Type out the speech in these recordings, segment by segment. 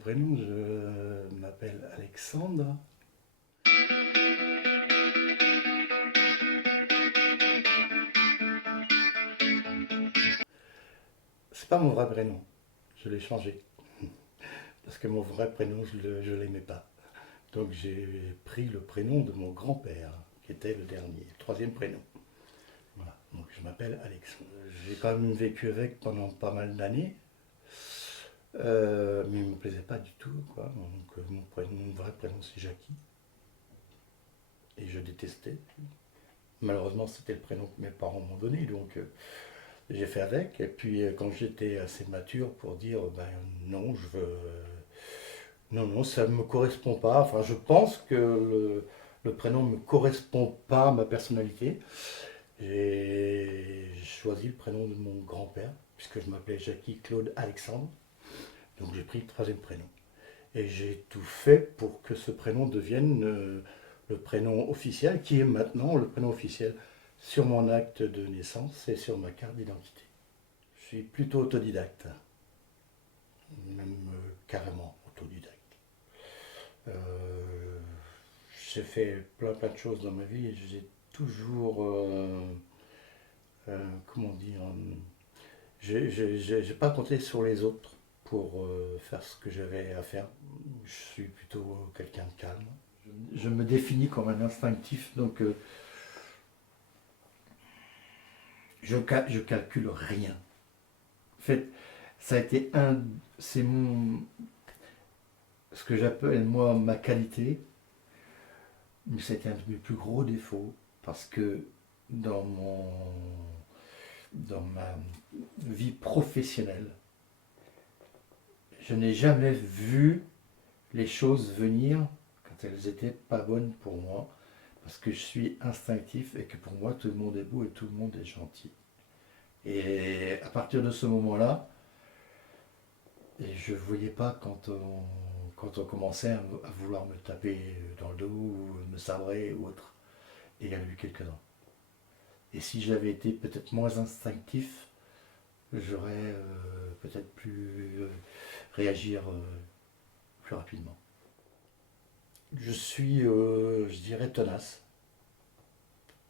prénom, je m'appelle Alexandre. C'est pas mon vrai prénom, je l'ai changé. Parce que mon vrai prénom, je l'aimais pas. Donc j'ai pris le prénom de mon grand-père, qui était le dernier, le troisième prénom. Voilà, donc je m'appelle Alexandre. J'ai quand même vécu avec pendant pas mal d'années, mais il ne me plaisait pas du tout, quoi. Donc mon vrai prénom c'est Jackie, et je détestais. Malheureusement, c'était le prénom que mes parents m'ont donné, donc j'ai fait avec. Et puis quand j'étais assez mature pour dire, ben non, je veux, non, non, ça ne me correspond pas. Enfin, je pense que le prénom ne me correspond pas à ma personnalité. J'ai choisi le prénom de mon grand-père, puisque je m'appelais Jackie Claude Alexandre. Donc j'ai pris le troisième prénom. Et j'ai tout fait pour que ce prénom devienne le prénom officiel, qui est maintenant le prénom officiel sur mon acte de naissance et sur ma carte d'identité. Je suis plutôt autodidacte, même carrément autodidacte. Euh, j'ai fait plein de choses dans ma vie et j'ai toujours, comment dire, j'ai pas compté sur les autres pour faire ce que j'avais à faire. Je suis plutôt quelqu'un de calme. Je me définis comme un instinctif, donc je calcule rien. En fait, ça a été c'est ce que j'appelle moi ma qualité, mais ça a été un de mes plus gros défauts parce que dans mon, dans ma vie professionnelle, je n'ai jamais vu les choses venir quand elles étaient pas bonnes pour moi, parce que je suis instinctif et que pour moi tout le monde est beau et tout le monde est gentil. Et à partir de ce moment-là, je ne voyais pas quand on commençait à vouloir me taper dans le dos ou me sabrer ou autre. Et il y en a eu quelques-uns. Et si j'avais été peut-être moins instinctif, j'aurais peut-être pu réagir plus rapidement. Je suis, je dirais, tenace.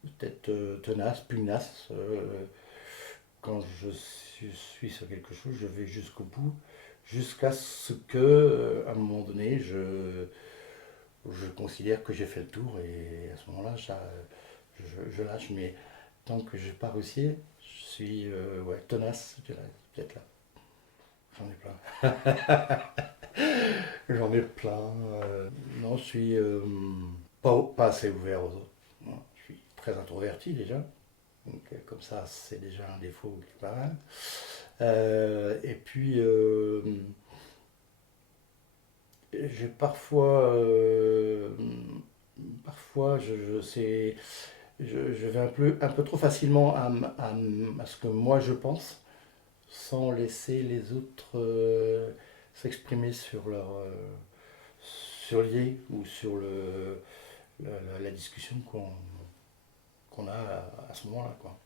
Peut-être tenace, pugnace. Quand suis sur quelque chose, je vais jusqu'au bout, jusqu'à ce que, à un moment donné, je considère que j'ai fait le tour et à ce moment-là, je lâche. Mais tant que je n'ai pas réussi, je suis ouais, tenace, je dirais, peut-être là. J'en ai plein. J'en ai plein. Non, je suis pas assez ouvert aux autres. Non, je suis très introverti déjà. Donc, comme ça, c'est déjà un défaut qui est pas mal. Et puis, j'ai parfois, je vais un peu trop facilement à ce que moi je pense, sans laisser les autres s'exprimer sur sur l'idée ou sur la discussion qu'on a à ce moment-là, quoi.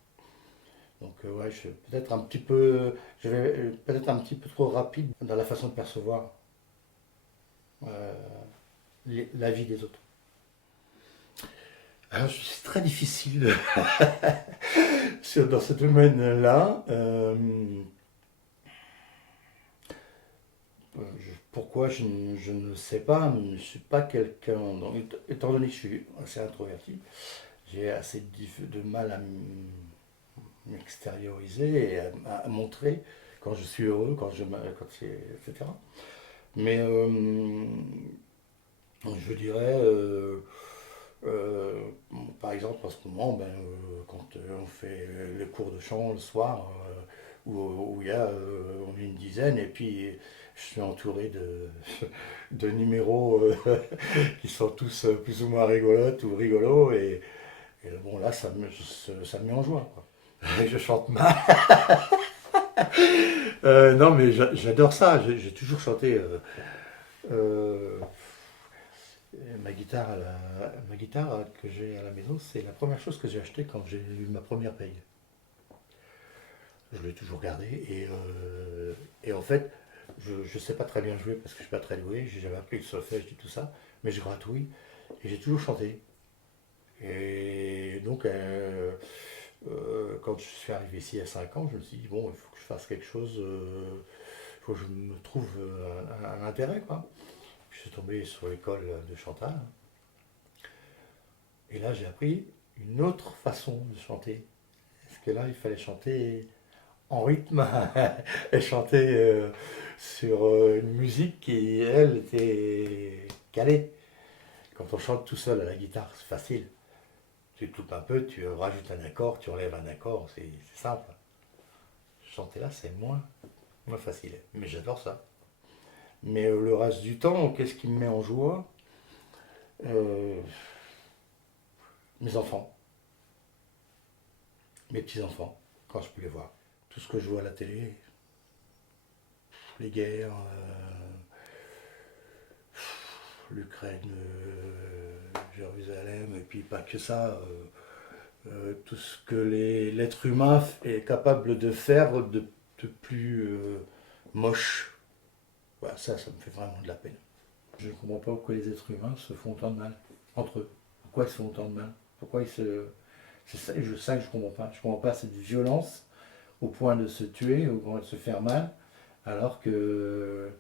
Donc ouais, je vais peut-être un petit peu trop rapide dans la façon de percevoir euh, la vie des autres. Alors c'est très difficile dans ce domaine-là. Pourquoi je ne le sais pas, mais je ne suis pas quelqu'un. Étant donné que je suis assez introverti, j'ai assez de mal à m'extérioriser et à montrer quand je suis heureux, quand c'est, etc. Mais je dirais, par exemple, en ce moment, ben, quand on fait les cours de chant le soir, où il y a, on est une dizaine, et puis je suis entouré de numéros qui sont tous plus ou moins rigolotes ou rigolos, et bon, là, ça me met en joie, quoi. Je chante mal. Non, mais j'adore ça. J'ai toujours chanté. Euh, ma guitare que j'ai à la maison, c'est la première chose que j'ai achetée quand j'ai eu ma première paye. Je l'ai toujours gardée et en fait, Je ne sais pas très bien jouer parce que je ne suis pas très doué, j'ai jamais appris le solfège et tout ça, mais je gratouille et j'ai toujours chanté. Et donc, quand je suis arrivé ici à 5 ans, je me suis dit, bon, il faut que je fasse quelque chose, il faut que je me trouve un intérêt, quoi. Je suis tombé sur l'école de Chantal, et là j'ai appris une autre façon de chanter. Parce que là, il fallait chanter en rythme et chanter sur une musique qui, elle, était calée. Quand on chante tout seul à la guitare, c'est facile. Tu te loupes un peu, tu rajoutes un accord, tu enlèves un accord, c'est simple. Chanter là, c'est moins facile. Mais j'adore ça. Mais le reste du temps, qu'est-ce qui me met en joie? Euh, Mes enfants, mes petits-enfants, quand je peux les voir. Tout ce que je vois à la télé, les guerres, l'Ukraine, Jérusalem, et puis pas que ça, tout ce que l'être humain est capable de faire de plus moche. Voilà, ça me fait vraiment de la peine. Je ne comprends pas pourquoi les êtres humains se font autant de mal entre eux. Pourquoi ils se font autant de mal? Pourquoi ils se. C'est ça que je ne comprends pas. Je ne comprends pas cette violence au point de se tuer, au point de se faire mal, alors que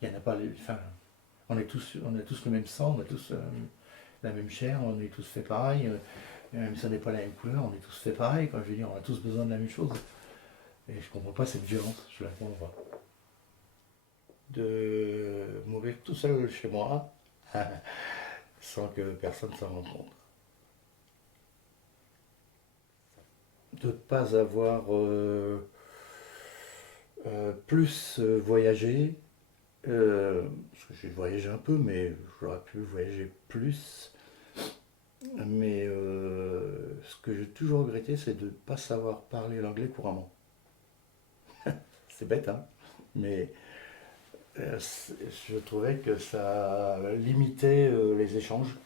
il n'y en a pas. Enfin, on a tous le même sang, on a tous la même chair, on est tous fait pareil. Même si on n'est pas la même couleur, on est tous fait pareil. Quand je veux dire, on a tous besoin de la même chose. Et je ne comprends pas cette violence. Je la comprends pas. De mourir tout seul chez moi, sans que personne s'en rende compte. De ne pas avoir plus voyagé, parce que j'ai voyagé un peu, mais j'aurais pu voyager plus. Mais ce que j'ai toujours regretté, c'est de ne pas savoir parler l'anglais couramment. C'est bête, hein, mais je trouvais que ça limitait les échanges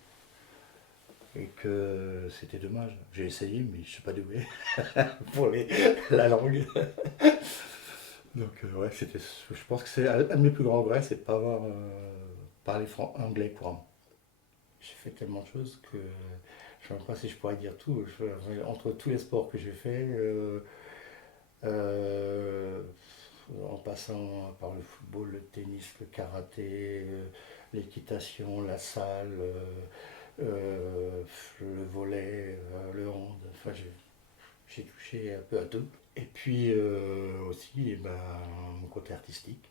et que c'était dommage. J'ai essayé, mais je ne suis pas doué pour la langue. Donc, ouais, je pense que c'est un de mes plus grands regrets, c'est de ne pas avoir parlé anglais couramment. J'ai fait tellement de choses que je ne sais pas si je pourrais dire tout. Entre tous les sports que j'ai fait, euh, en passant par le football, le tennis, le karaté, l'équitation, la salle, le volley, le hand. Enfin, j'ai touché un peu à tout. Et puis aussi, eh ben, mon côté artistique.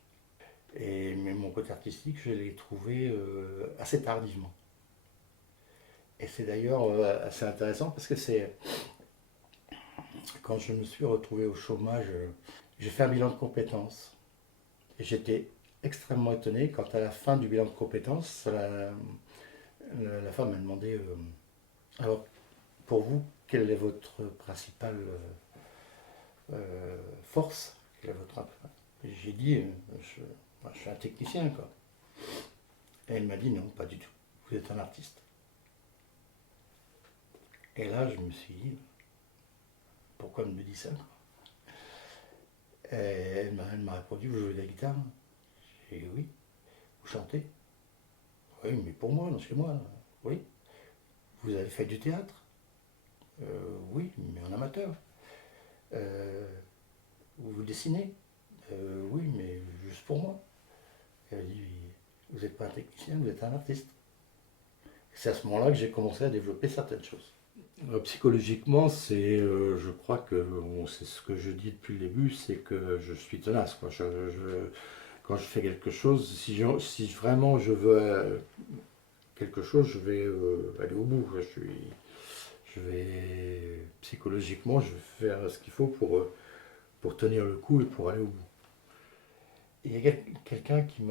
Mais mon côté artistique, je l'ai trouvé assez tardivement. Et c'est d'ailleurs assez intéressant parce que c'est quand je me suis retrouvé au chômage, j'ai fait un bilan de compétences. Et j'étais extrêmement étonné quand à la fin du bilan de compétences, la femme m'a demandé alors pour vous, quelle est votre principale force? Quelle est votre... J'ai dit je suis un technicien quoi. Et elle m'a dit non, pas du tout. Vous êtes un artiste. Et là, je me suis dit pourquoi elle me dit ça? Et elle m'a répondu vous jouez de la guitare? J'ai dit oui. Vous chantez? Oui, mais pour moi, non, chez moi. Oui. Vous avez fait du théâtre? Oui, mais en amateur. Euh, vous dessinez? Oui, mais juste pour moi. Elle a dit, vous n'êtes pas un technicien, vous êtes un artiste. C'est à ce moment-là que j'ai commencé à développer certaines choses. Psychologiquement, je crois que c'est ce que je dis depuis le début, c'est que je suis tenace. Quoi. Quand je fais quelque chose, si vraiment je veux quelque chose, je vais aller au bout. Je vais psychologiquement, je vais faire ce qu'il faut pour tenir le coup et pour aller au bout. Il y a quelqu'un qui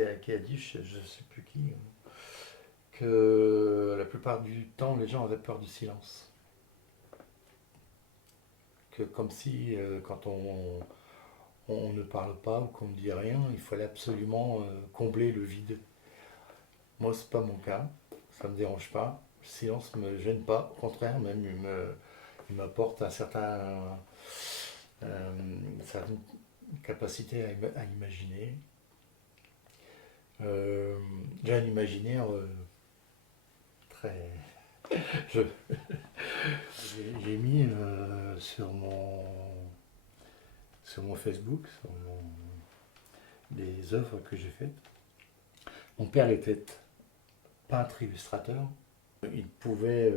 a dit, je ne sais plus qui, que la plupart du temps, les gens avaient peur du silence. Que comme si, quand on ne parle pas ou qu'on ne dit rien, il fallait absolument combler le vide. Moi, c'est pas mon cas, ça me dérange pas. Le silence me gêne pas, au contraire, même il m'apporte un certain, capacité à imaginer. J'ai un imaginaire très... je- j'ai mis sur mon Facebook des œuvres que j'ai faites. Mon père était peintre illustrateur. Il pouvait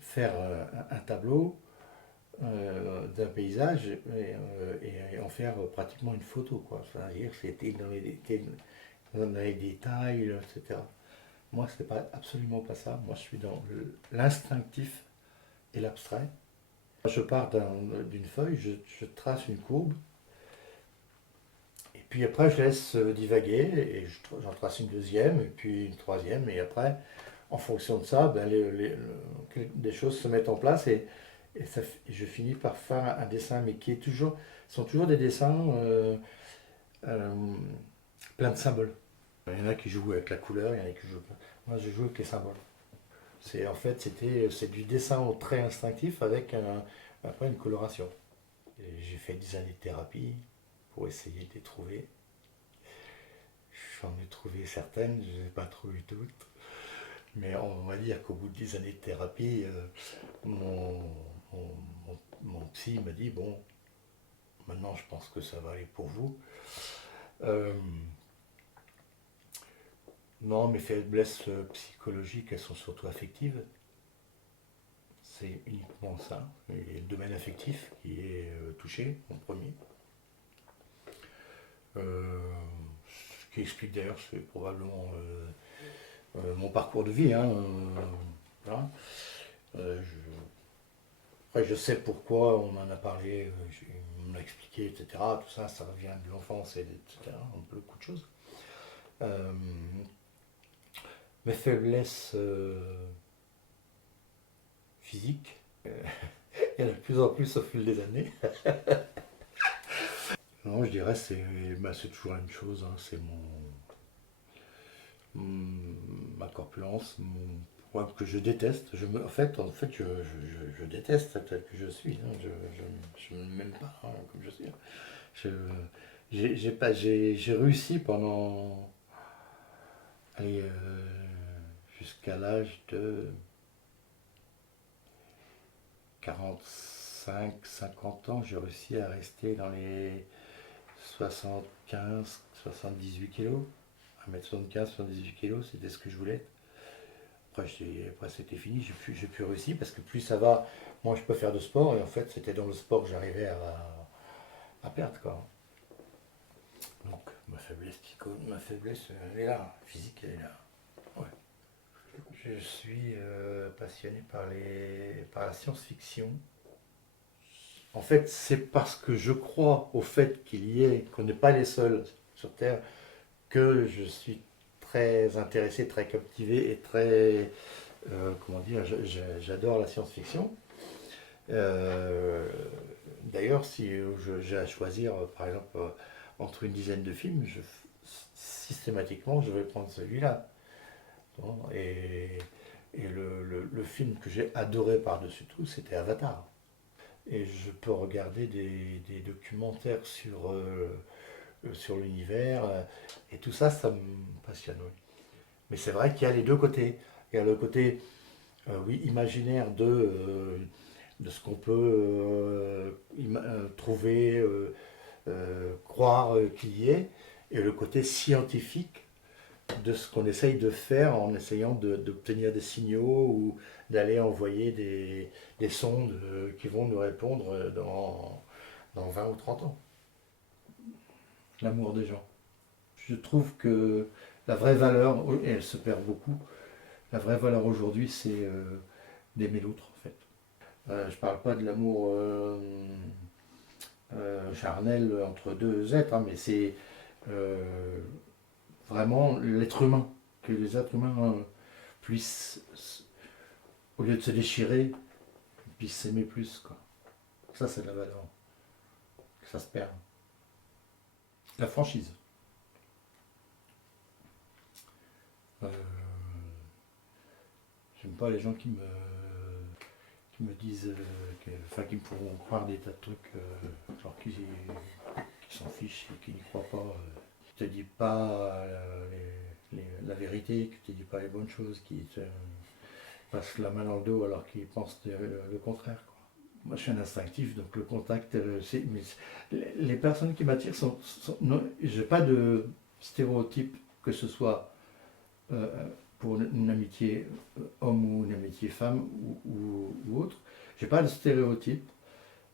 faire un tableau d'un paysage et en faire pratiquement une photo, quoi. C'est-à-dire c'était dans les détails, etc. Moi, c'est pas absolument pas ça. Moi, je suis dans l'instinctif et l'abstrait. Je pars d'une feuille, je trace une courbe, et puis après, je laisse divaguer, et j'en trace une deuxième, et puis une troisième, et après, en fonction de ça, ben, des choses se mettent en place, et je finis par faire un dessin, mais qui est toujours, sont toujours des dessins euh, pleins de symboles. Il y en a qui jouent avec la couleur, il y en a qui jouent pas. Moi, je joue avec les symboles. C'est du dessin au trait instinctif avec après une coloration. J'ai fait des années de thérapie pour essayer de les trouver. J'en ai trouvé certaines, je ne les ai pas trouvées toutes. Mais on va dire qu'au bout de 10 années de thérapie, mon, mon, mon psy m'a dit, bon, maintenant je pense que ça va aller pour vous. Euh, non, mes faiblesses psychologiques, elles sont surtout affectives. C'est uniquement ça. Et le domaine affectif qui est touché en premier. Ce qui explique d'ailleurs, c'est probablement mon parcours de vie. Hein, voilà. Après, je sais pourquoi on en a parlé, on m'a expliqué, etc. Tout ça, ça revient de l'enfance, etc. Beaucoup de choses. Euh, mes faiblesses physiques, il y en a de plus en plus au fil des années. Non, je dirais c'est toujours la même chose. Hein, c'est ma corpulence, que je déteste. En fait, je déteste tel que je suis. Hein, je ne m'aime pas hein, comme je suis. Je, j'ai réussi pendant, allez, jusqu'à l'âge de 45, 50 ans, j'ai réussi à rester dans les 75, 78 kilos. 1m75, 78 kilos, c'était ce que je voulais. Après c'était fini, j'ai plus réussi parce que plus ça va, moins je peux faire de sport. Et en fait, c'était dans le sport que j'arrivais à perdre, quoi. Donc, ma faiblesse, elle est là. Physique, elle est là. Ouais. Je suis passionné par la science-fiction. En fait, c'est parce que je crois au fait qu'on n'est pas les seuls sur Terre, que je suis très intéressé, très captivé et très, comment dire, j'adore la science-fiction. Euh, D'ailleurs, si j'ai à choisir, par exemple, entre une dizaine de films, systématiquement, je vais prendre celui-là. Bon, et le film que j'ai adoré par-dessus tout, c'était Avatar. Et je peux regarder des documentaires sur l'univers, et tout ça, ça me passionne. Oui. Mais c'est vrai qu'il y a les deux côtés. Il y a le côté, oui, imaginaire de ce qu'on peut trouver, croire qu'il y ait, et le côté scientifique de ce qu'on essaye de faire en essayant d'obtenir des signaux ou d'aller envoyer des sondes qui vont nous répondre dans 20 ou 30 ans. L'amour des gens. Je trouve que la vraie valeur, et elle se perd beaucoup, la vraie valeur aujourd'hui, c'est d'aimer l'autre, en fait. Je parle pas de l'amour charnel entre deux êtres, hein, mais c'est euh, vraiment l'être humain. Que les êtres humains puissent, au lieu de se déchirer, puissent s'aimer plus, quoi. Ça, c'est de la valeur. Ça se perd. La franchise. J'aime pas les gens qui me disent, qui me pourront croire des tas de trucs, alors qui s'en fichent et qui n'y croient pas, qui ne te disent pas la vérité, qui ne te disent pas les bonnes choses, qui te passent la main dans le dos alors qu'ils pensent le contraire, quoi. Moi je suis un instinctif, donc le contact, les personnes qui m'attirent je n'ai pas de stéréotype, que ce soit pour une amitié homme ou une amitié femme ou autre. J'ai pas de stéréotype.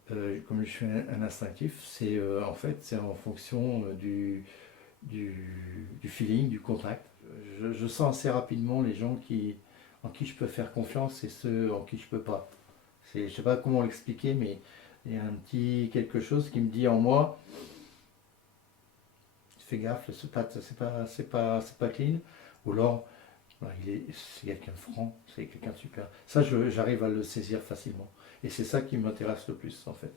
Comme je suis un instinctif, en fait c'est en fonction du feeling, du contact. Je sens assez rapidement les gens en qui je peux faire confiance et ceux en qui je peux pas. Je ne sais pas comment l'expliquer, mais il y a un petit quelque chose qui me dit en moi, fais gaffe, c'est pas clean. Ou alors, c'est quelqu'un de franc, c'est quelqu'un de super. Ça, j'arrive à le saisir facilement. Et c'est ça qui m'intéresse le plus, en fait.